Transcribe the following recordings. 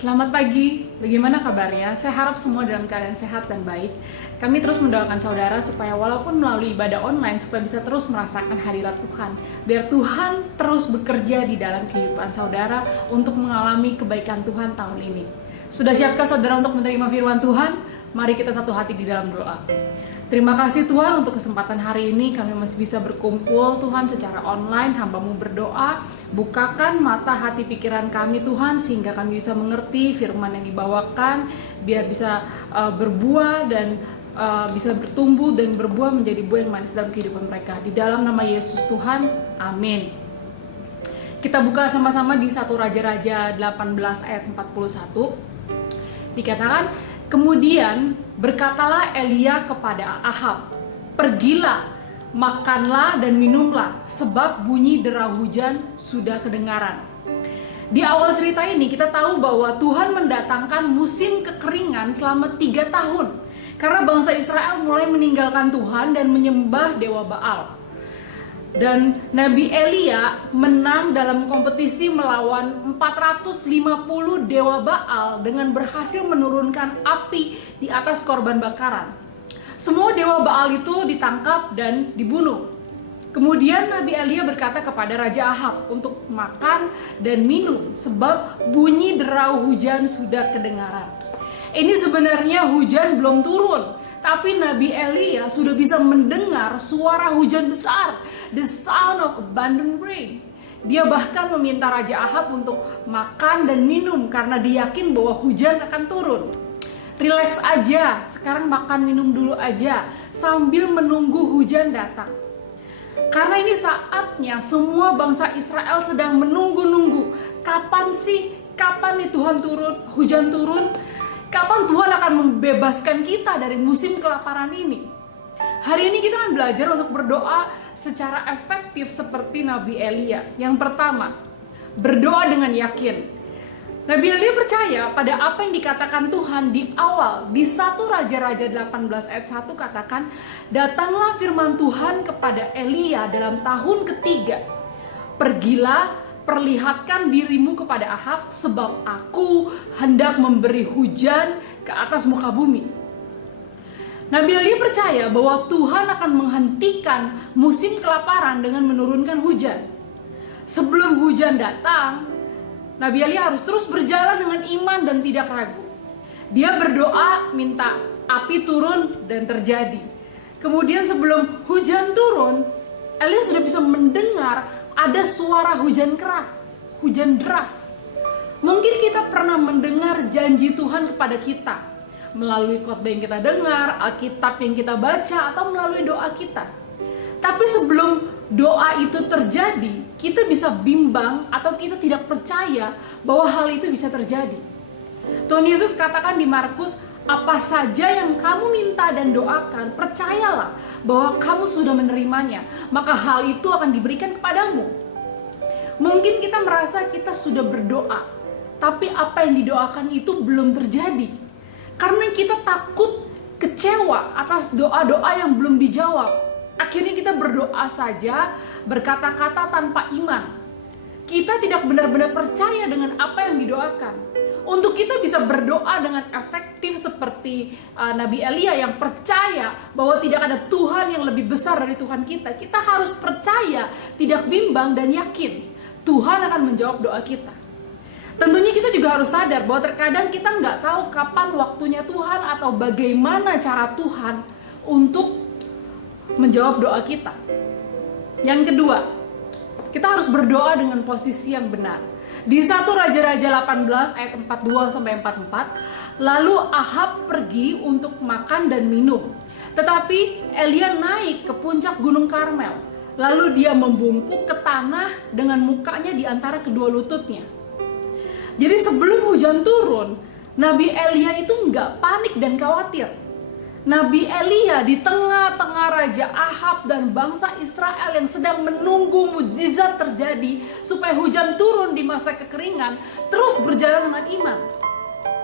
Selamat pagi, bagaimana kabarnya? Saya harap semua dalam keadaan sehat dan baik. Kami terus mendoakan saudara supaya walaupun melalui ibadah online, supaya bisa terus merasakan hadirat Tuhan. Biar Tuhan terus bekerja di dalam kehidupan saudara untuk mengalami kebaikan Tuhan tahun ini. Sudah siapkah saudara untuk menerima firman Tuhan? Mari kita satu hati di dalam doa. Terima kasih Tuhan untuk kesempatan hari ini kami masih bisa berkumpul Tuhan secara online. Hamba-Mu berdoa, bukakan mata hati pikiran kami Tuhan sehingga kami bisa mengerti firman yang dibawakan, biar bisa berbuah dan bisa bertumbuh dan berbuah menjadi buah yang manis dalam kehidupan mereka. Di dalam nama Yesus Tuhan, amin. Kita buka sama-sama di 1 Raja-Raja 18 ayat 41. Dikatakan, kemudian berkatalah Elia kepada Ahab, "Pergilah, makanlah dan minumlah, sebab bunyi derau hujan sudah kedengaran." Di awal cerita ini kita tahu bahwa Tuhan mendatangkan musim kekeringan selama 3 tahun. Karena bangsa Israel mulai meninggalkan Tuhan dan menyembah dewa Baal. Dan Nabi Elia menang dalam kompetisi melawan 450 dewa Baal dengan berhasil menurunkan api di atas korban bakaran. Semua dewa Baal itu ditangkap dan dibunuh. Kemudian Nabi Elia berkata kepada Raja Ahab untuk makan dan minum sebab bunyi derau hujan sudah kedengaran. Ini sebenarnya hujan belum turun, tapi Nabi Elia sudah bisa mendengar suara hujan besar, the sound of abundant rain. Dia bahkan meminta Raja Ahab untuk makan dan minum karena dia yakin bahwa hujan akan turun. Relax aja, sekarang makan minum dulu aja sambil menunggu hujan datang. Karena ini saatnya semua bangsa Israel sedang menunggu-nunggu. Kapan nih Tuhan turun, hujan turun? Kapan Tuhan akan membebaskan kita dari musim kelaparan ini? Hari ini kita akan belajar untuk berdoa secara efektif seperti Nabi Elia. Yang pertama, berdoa dengan yakin. Nabi Elia percaya pada apa yang dikatakan Tuhan di awal. Di 1 Raja-Raja 18 ayat 1 katakan, "Datanglah firman Tuhan kepada Elia dalam tahun ketiga. Pergilah, perlihatkan dirimu kepada Ahab, sebab aku hendak memberi hujan ke atas muka bumi." Nabi Elia percaya bahwa Tuhan akan menghentikan musim kelaparan dengan menurunkan hujan. Sebelum hujan datang, Nabi Elia harus terus berjalan dengan iman dan tidak ragu. Dia berdoa minta api turun dan terjadi. Kemudian sebelum hujan turun, Elia sudah bisa mendengar ada suara hujan keras, hujan deras. Mungkin kita pernah mendengar janji Tuhan kepada kita melalui khotbah yang kita dengar, Alkitab yang kita baca, atau melalui doa kita. Tapi sebelum doa itu terjadi, kita bisa bimbang atau kita tidak percaya bahwa hal itu bisa terjadi. Tuhan Yesus katakan di Markus, "Apa saja yang kamu minta dan doakan, percayalah bahwa kamu sudah menerimanya, maka hal itu akan diberikan kepadamu." Mungkin kita merasa kita sudah berdoa, tapi apa yang didoakan itu belum terjadi. Karena kita takut kecewa atas doa-doa yang belum dijawab. Akhirnya kita berdoa saja, berkata-kata tanpa iman. Kita tidak benar-benar percaya dengan apa yang didoakan. Untuk kita bisa berdoa dengan efektif seperti Nabi Elia yang percaya bahwa tidak ada Tuhan yang lebih besar dari Tuhan kita. Kita harus percaya, tidak bimbang dan yakin Tuhan akan menjawab doa kita. Tentunya kita juga harus sadar bahwa terkadang kita nggak tahu kapan waktunya Tuhan atau bagaimana cara Tuhan untuk menjawab doa kita. Yang kedua, kita harus berdoa dengan posisi yang benar. Di 1 Raja-Raja 18 ayat 42-44, "Lalu Ahab pergi untuk makan dan minum. Tetapi Elia naik ke puncak Gunung Karmel. Lalu dia membungkuk ke tanah dengan mukanya di antara kedua lututnya." Jadi sebelum hujan turun, Nabi Elia itu nggak panik dan khawatir. Nabi Elia di tengah-tengah Raja Ahab dan bangsa Israel yang sedang menunggu mukjizat terjadi supaya hujan turun di masa kekeringan, terus berjalan dengan iman.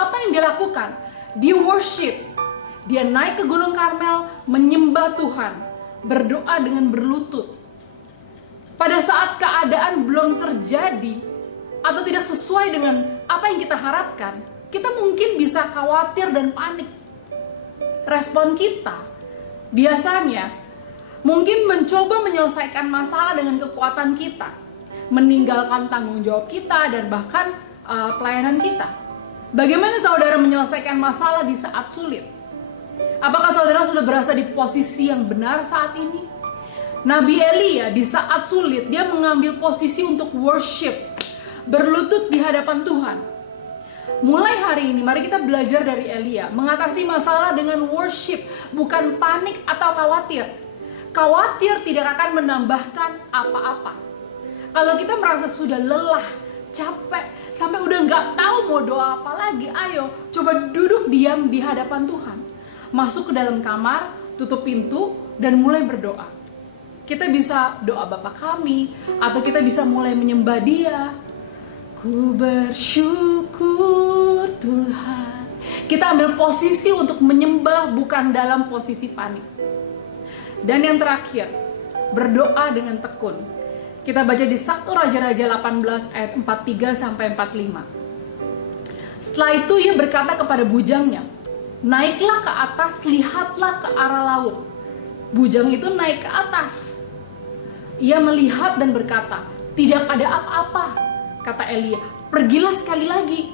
Apa yang dia lakukan? Dia worship. Dia naik ke Gunung Karmel, menyembah Tuhan, berdoa dengan berlutut. Pada saat keadaan belum terjadi atau tidak sesuai dengan apa yang kita harapkan, kita mungkin bisa khawatir dan panik. Respon kita biasanya mungkin mencoba menyelesaikan masalah dengan kekuatan kita, meninggalkan tanggung jawab kita dan bahkan pelayanan kita. Bagaimana saudara menyelesaikan masalah di saat sulit? Apakah saudara sudah berasa di posisi yang benar saat ini? Nabi Elia di saat sulit, dia mengambil posisi untuk worship, berlutut di hadapan Tuhan. Mulai hari ini, mari kita belajar dari Elia, mengatasi masalah dengan worship, bukan panik atau khawatir. Khawatir tidak akan menambahkan apa-apa. Kalau kita merasa sudah lelah, capek, sampai udah nggak tahu mau doa apa lagi, ayo coba duduk diam di hadapan Tuhan. Masuk ke dalam kamar, tutup pintu, dan mulai berdoa. Kita bisa doa Bapa kami, atau kita bisa mulai menyembah Dia. Ku bersyukur Tuhan. Kita ambil posisi untuk menyembah, bukan dalam posisi panik. Dan yang terakhir, berdoa dengan tekun. Kita baca di 1 Raja-Raja 18 ayat 43 sampai 45. Setelah itu ia berkata kepada bujangnya, naiklah ke atas, lihatlah ke arah laut. Bujang itu naik ke atas. Ia melihat dan berkata, tidak ada apa-apa. Kata Elia, pergilah sekali lagi.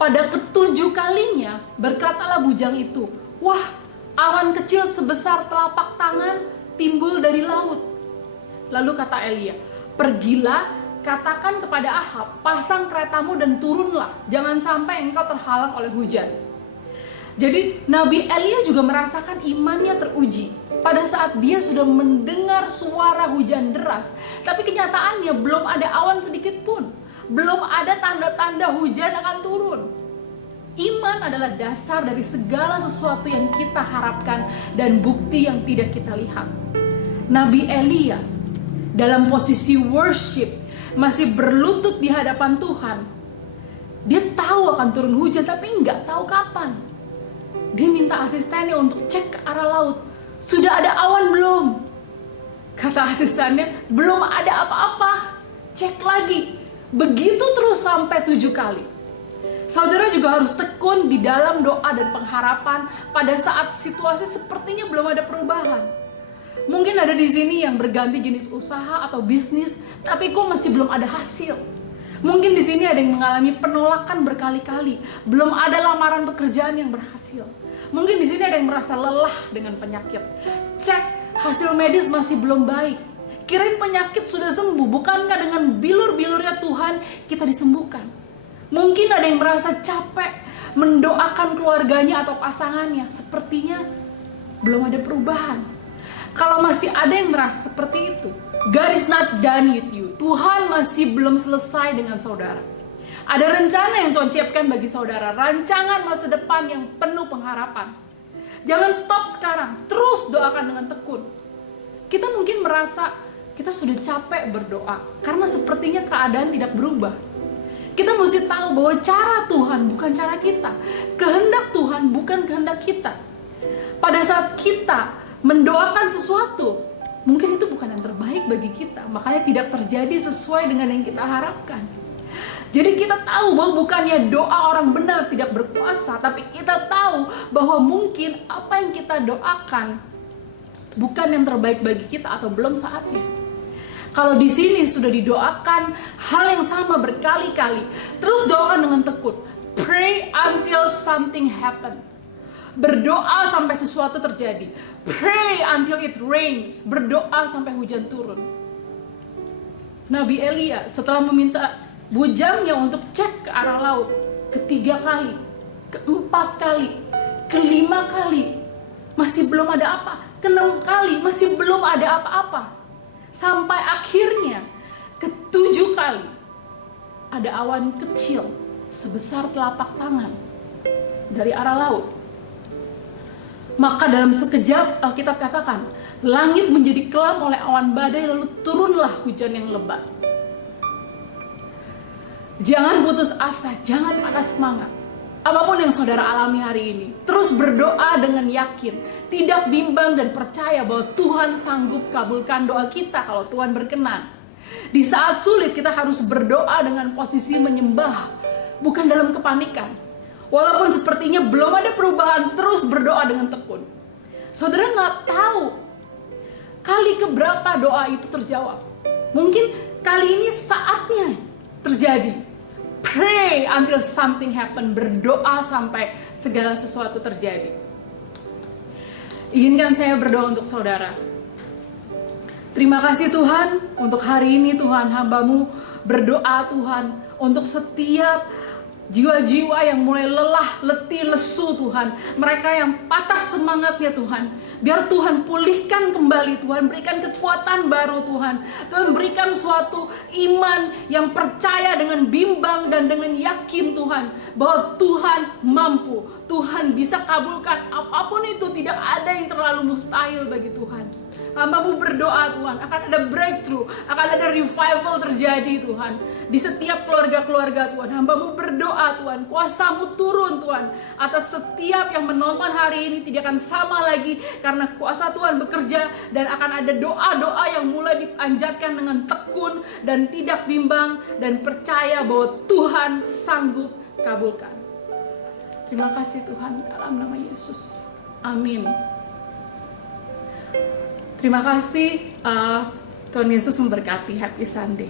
Pada ketujuh kalinya berkatalah bujang itu, wah, awan kecil sebesar telapak tangan timbul dari laut. Lalu kata Elia, pergilah, katakan kepada Ahab, pasang keretamu dan turunlah, jangan sampai engkau terhalang oleh hujan. Jadi Nabi Elia juga merasakan imannya teruji pada saat dia sudah mendengar suara hujan deras, tapi kenyataannya belum ada awan sedikit pun, belum ada tanda-tanda hujan akan turun. Iman adalah dasar dari segala sesuatu yang kita harapkan dan bukti yang tidak kita lihat. Nabi Elia dalam posisi worship masih berlutut di hadapan Tuhan. Dia tahu akan turun hujan tapi nggak tahu kapan. Dia minta asistennya untuk cek ke arah laut. Sudah ada awan belum? Kata asistennya, belum ada apa-apa. Cek lagi. Begitu terus sampai 7 kali. Saudara juga harus tekun di dalam doa dan pengharapan pada saat situasi sepertinya belum ada perubahan. Mungkin ada di sini yang berganti jenis usaha atau bisnis, tapi kok masih belum ada hasil. Mungkin di sini ada yang mengalami penolakan berkali-kali, belum ada lamaran pekerjaan yang berhasil. Mungkin di sini ada yang merasa lelah dengan penyakit. Cek, hasil medis masih belum baik. Kirain penyakit sudah sembuh, bukankah dengan bilur-bilurnya Tuhan kita disembuhkan? Mungkin ada yang merasa capek mendoakan keluarganya atau pasangannya, sepertinya belum ada perubahan. Kalau masih ada yang merasa seperti itu, God is not done with you. Tuhan masih belum selesai dengan saudara. Ada rencana yang Tuhan siapkan bagi saudara, rancangan masa depan yang penuh pengharapan. Jangan stop sekarang, terus doakan dengan tekun. Kita mungkin merasa kita sudah capek berdoa karena sepertinya keadaan tidak berubah. Kita mesti tahu bahwa cara Tuhan bukan cara kita, kehendak Tuhan bukan kehendak kita. Pada saat kita mendoakan sesuatu, mungkin itu bukan yang terbaik bagi kita, makanya tidak terjadi sesuai dengan yang kita harapkan. Jadi kita tahu bahwa bukannya doa orang benar tidak berkuasa, tapi kita tahu bahwa mungkin apa yang kita doakan bukan yang terbaik bagi kita atau belum saatnya. Kalau di sini sudah didoakan hal yang sama berkali-kali, terus doakan dengan tekun. Pray until something happen. Berdoa sampai sesuatu terjadi. Pray until it rains. Berdoa sampai hujan turun. Nabi Elia setelah meminta bujangnya untuk cek ke arah laut, ketiga kali, keempat kali, kelima kali, masih belum ada apa. Keenam kali, masih belum ada apa-apa. Sampai akhirnya, ketujuh kali, ada awan kecil sebesar telapak tangan dari arah laut. Maka dalam sekejap, Alkitab katakan, langit menjadi kelam oleh awan badai, lalu turunlah hujan yang lebat. Jangan putus asa, jangan patah semangat. Apapun yang saudara alami hari ini, terus berdoa dengan yakin, tidak bimbang dan percaya bahwa Tuhan sanggup kabulkan doa kita kalau Tuhan berkenan. Di saat sulit kita harus berdoa dengan posisi menyembah, bukan dalam kepanikan. Walaupun sepertinya belum ada perubahan, terus berdoa dengan tekun. Saudara nggak tahu kali keberapa doa itu terjawab. Mungkin kali ini saatnya terjadi. Pray until something happen. Berdoa sampai segala sesuatu terjadi. Izinkan saya berdoa untuk saudara. Terima kasih Tuhan untuk hari ini Tuhan. Hamba-Mu berdoa Tuhan untuk setiap jiwa-jiwa yang mulai lelah, letih, lesu Tuhan. Mereka yang patah semangatnya Tuhan. Biar Tuhan pulihkan kembali Tuhan. Berikan kekuatan baru Tuhan. Tuhan berikan suatu iman yang percaya dengan bimbang dan dengan yakin Tuhan. Bahwa Tuhan mampu. Tuhan bisa kabulkan apapun itu. Tidak ada yang terlalu mustahil bagi Tuhan. Hamba-Mu berdoa Tuhan, akan ada breakthrough, akan ada revival terjadi Tuhan. Di setiap keluarga-keluarga Tuhan, Hamba-Mu berdoa Tuhan, kuasa-Mu turun Tuhan. Atas setiap yang menonton hari ini tidak akan sama lagi. Karena kuasa Tuhan bekerja dan akan ada doa-doa yang mulai dipanjatkan dengan tekun dan tidak bimbang. Dan percaya bahwa Tuhan sanggup kabulkan. Terima kasih Tuhan, dalam nama Yesus. Amin. Terima kasih, Tuhan Yesus memberkati. Happy Sunday.